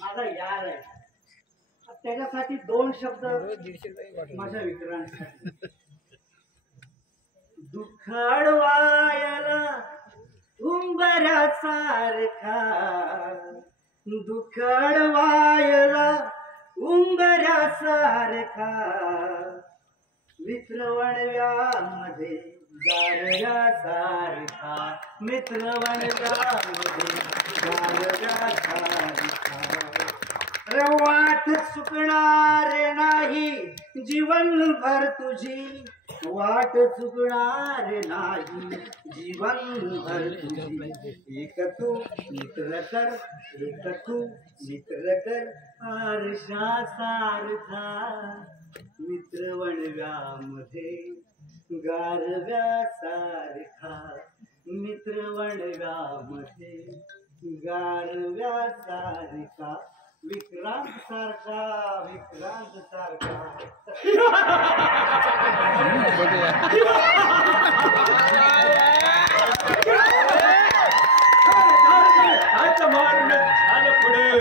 माझा यार आहे. त्याच्यासाठी दोन शब्द माझ्या विक्रांसाठी. दुःख अडवायला उंबऱ्यासारखा, दुःख अडवायला उंबऱ्यासारखा, मित्रवणव्यामध्ये गारव्यासारखा, मित्रवणव्यामध्ये गारव्यासारखा. वाट चुकणार नाही जीवनभर तुझी, वाट चुकणार नाही जीवनभर तुझी. एक तू मित्र कर, एक तू मित्र कर, आरशासारखा, मित्रवणव्यामध्ये गारव्यासारखा, मित्रवणव्यामध्ये गारव्यासारखा, विक्रांत सारखा, विक्रांत सारखा.